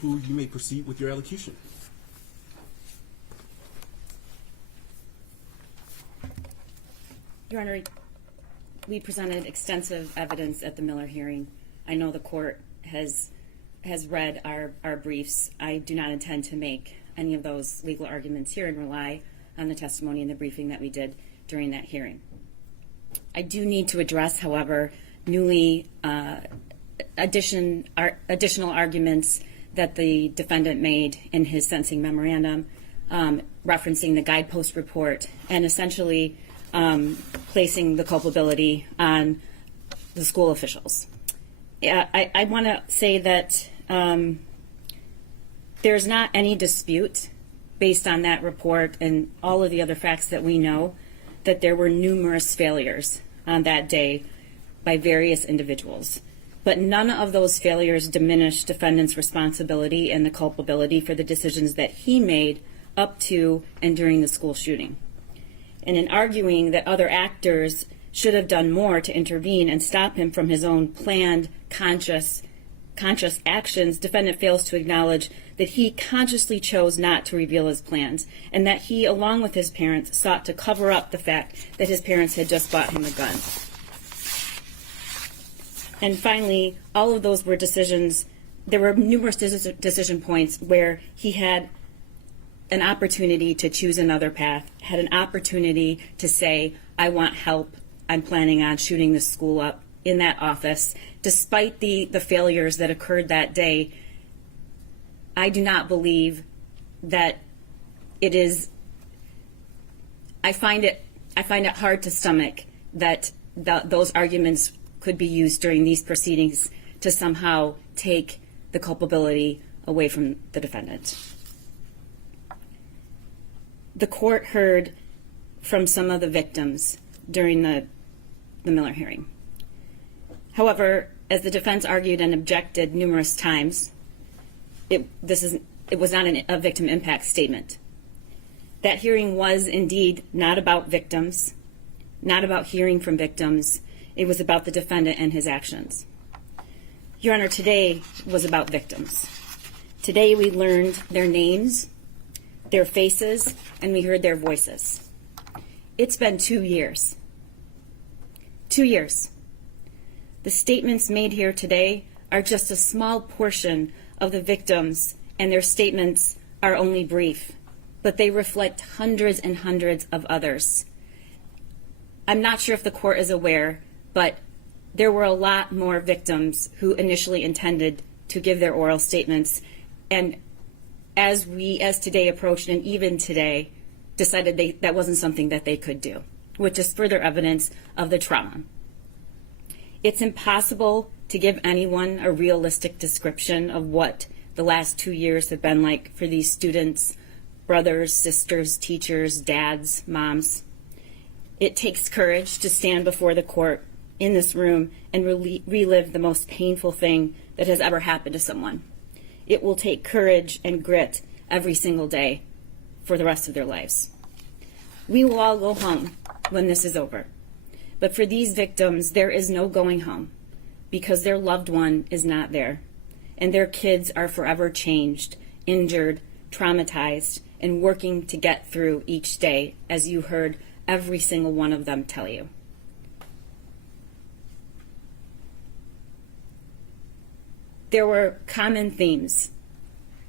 who you may proceed with your elocution. Your Honor, we presented extensive evidence at the Miller hearing. I know the court has read our briefs. I do not intend to make any of those legal arguments here and rely on the testimony and the briefing that we did during that hearing. I do need to address, however, newly additional arguments that the defendant made in his sentencing memorandum, referencing the guidepost report and essentially placing the culpability on the school officials. I want to say that there's not any dispute based on that report and all of the other facts that we know that there were numerous failures on that day by various individuals. But none of those failures diminished defendant's responsibility and the culpability for the decisions that he made up to and during the school shooting. And in arguing that other actors should have done more to intervene and stop him from his own planned, conscious actions, defendant fails to acknowledge that he consciously chose not to reveal his plans and that he, along with his parents, sought to cover up the fact that his parents had just bought him a gun. And finally, all of those were decisions, there were numerous decision points where he had an opportunity to choose another path, had an opportunity to say, I want help, I'm planning on shooting the school up in that office. Despite the failures that occurred that day, I do not believe that it is, I find it hard to stomach that those arguments could be used during these proceedings to somehow take the culpability away from the defendant. The court heard from some of the victims during the Miller hearing. However, as the defense argued and objected numerous times, it was not a victim impact statement. That hearing was indeed not about victims, not about hearing from victims. It was about the defendant and his actions. Your Honor, today was about victims. Today we learned their names, their faces, and we heard their voices. It's been 2 years. 2 years. The statements made here today are just a small portion of the victims, and their statements are only brief, but they reflect hundreds and hundreds of others. I'm not sure if the court is aware, but there were a lot more victims who initially intended to give their oral statements, and as today approached, and even today, decided that wasn't something that they could do, which is further evidence of the trauma. It's impossible to give anyone a realistic description of what the last 2 years have been like for these students, brothers, sisters, teachers, dads, moms. It takes courage to stand before the court in this room and relive the most painful thing that has ever happened to someone. It will take courage and grit every single day for the rest of their lives. We will all go home when this is over. But for these victims, there is no going home because their loved one is not there. And their kids are forever changed, injured, traumatized, and working to get through each day, as you heard every single one of them tell you. There were common themes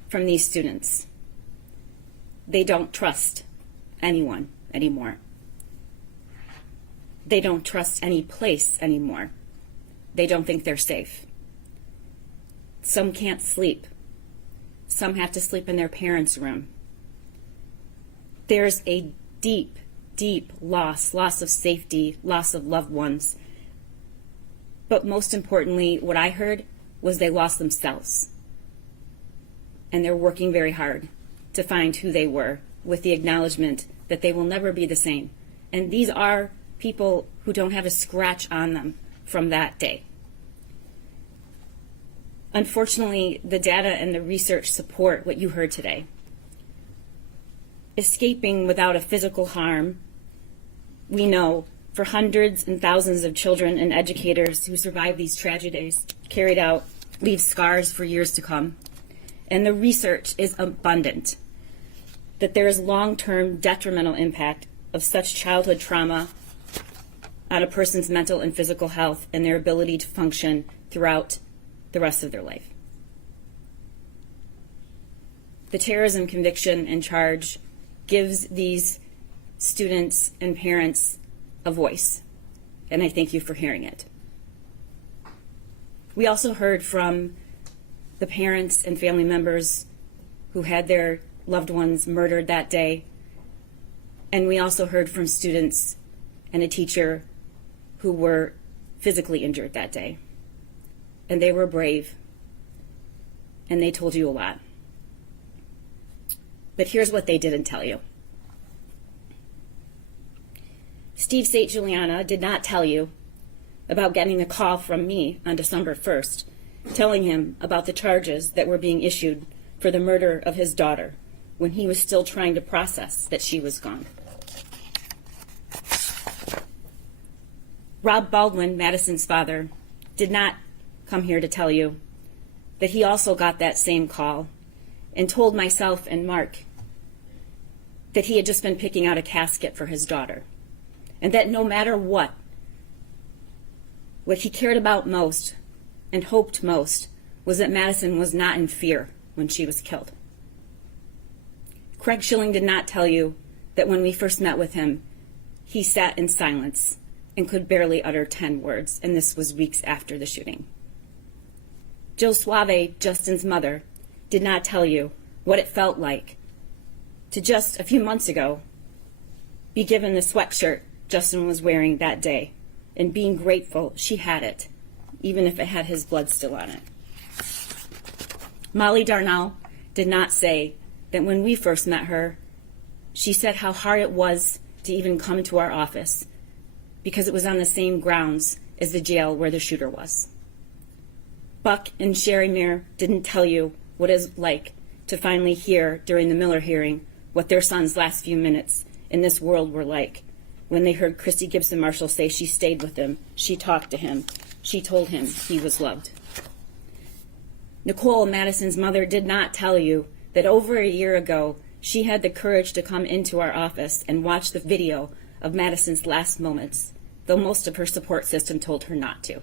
from these students. They don't trust anyone anymore. They don't trust any place anymore. They don't think they're safe. Some can't sleep. Some have to sleep in their parents' room. There's a deep, deep loss of safety, loss of loved ones. But most importantly, what I heard was they lost themselves. And they're working very hard to find who they were, with the acknowledgement that they will never be the same. And these are people who don't have a scratch on them from that day. Unfortunately, the data and the research support what you heard today. Escaping without a physical harm, we know, for hundreds and thousands of children and educators who survive these tragedies carried out, leave scars for years to come. and the research is abundant, that there is long-term detrimental impact of such childhood trauma on a person's mental and physical health and their ability to function throughout the rest of their life. The terrorism conviction and charge gives these students and parents a voice, and I thank you for hearing it. We also heard from the parents and family members who had their loved ones murdered that day, and we also heard from students and a teacher who were physically injured that day. And they were brave, and they told you a lot. But here's what they didn't tell you. Steve St. Juliana did not tell you about getting a call from me on December 1st, telling him about the charges that were being issued for the murder of his daughter when he was still trying to process that she was gone. Rob Baldwin, Madison's father, did not come here to tell you that he also got that same call and told myself and Mark that he had just been picking out a casket for his daughter, and that no matter what he cared about most and hoped most was that Madison was not in fear when she was killed. Craig Schilling did not tell you that when we first met with him, he sat in silence and could barely utter 10 words, and this was weeks after the shooting. Jill Suave, Justin's mother, did not tell you what it felt like to just a few months ago be given the sweatshirt Justin was wearing that day and being grateful she had it, even if it had his blood still on it. Molly Darnell did not say that when we first met her, she said how hard it was to even come to our office because it was on the same grounds as the jail where the shooter was. Buck and Sherry Muir didn't tell you what it was like to finally hear during the Miller hearing what their son's last few minutes in this world were like when they heard Christy Gibson Marshall say she stayed with him, she talked to him, she told him he was loved. Nicole, Madison's mother, did not tell you that over a year ago she had the courage to come into our office and watch the video of Madison's last moments, though most of her support system told her not to.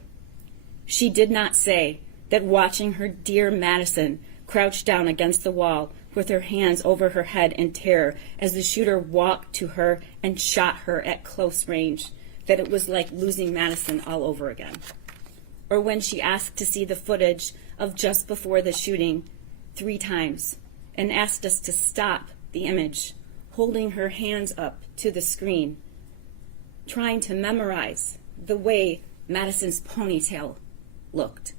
She did not say that watching her dear Madison crouch down against the wall with her hands over her head in terror as the shooter walked to her and shot her at close range, that it was like losing Madison all over again. Or when she asked to see the footage of just before the shooting 3 times and asked us to stop the image, holding her hands up to the screen, trying to memorize the way Madison's ponytail looked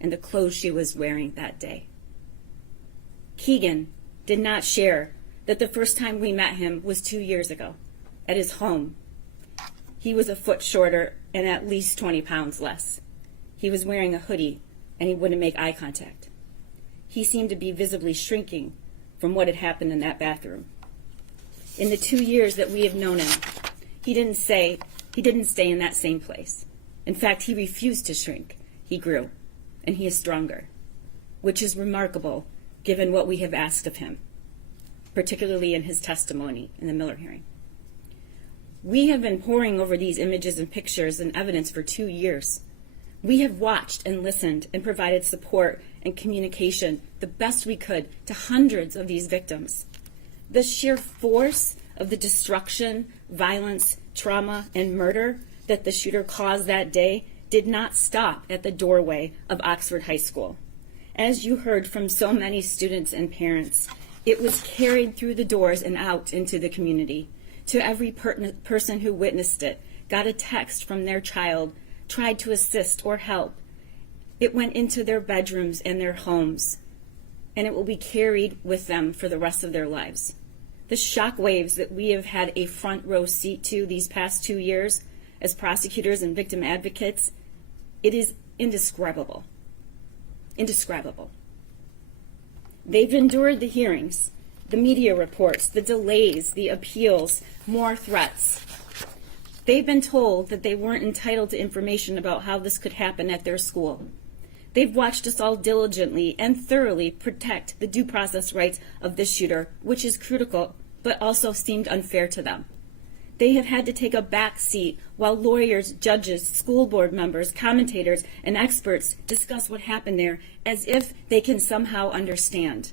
and the clothes she was wearing that day. Keegan did not share that the first time we met him was 2 years ago at his home. He was a foot shorter and at least 20 pounds less. He was wearing a hoodie and he wouldn't make eye contact. He seemed to be visibly shrinking from what had happened in that bathroom. In the 2 years that we have known him, he didn't stay in that same place. In fact, he refused to shrink. He grew, and he is stronger, which is remarkable given what we have asked of him, particularly in his testimony in the Miller hearing. We have been poring over these images and pictures and evidence for 2 years. We have watched and listened and provided support and communication the best we could to hundreds of these victims. The sheer force of the destruction, violence, trauma, and murder that the shooter caused that day did not stop at the doorway of Oxford High School. As you heard from so many students and parents, it was carried through the doors and out into the community. To every person who witnessed it, got a text from their child, tried to assist or help. It went into their bedrooms and their homes, and it will be carried with them for the rest of their lives. The shockwaves that we have had a front row seat to these past 2 years as prosecutors and victim advocates, it is indescribable. Indescribable. They've endured the hearings, the media reports, the delays, the appeals, more threats. They've been told that they weren't entitled to information about how this could happen at their school. They've watched us all diligently and thoroughly protect the due process rights of this shooter, which is critical, but also seemed unfair to them. They have had to take a back seat while lawyers, judges, school board members, commentators, and experts discuss what happened there as if they can somehow understand.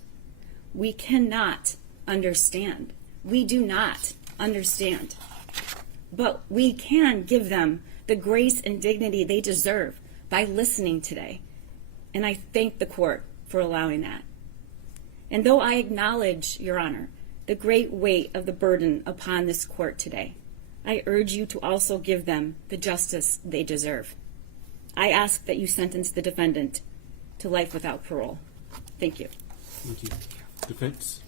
We cannot understand. We do not understand. But we can give them the grace and dignity they deserve by listening today. And I thank the court for allowing that. And though I acknowledge, Your Honor, the great weight of the burden upon this court today, I urge you to also give them the justice they deserve. I ask that you sentence the defendant to life without parole. Thank you. Thank you. Defense?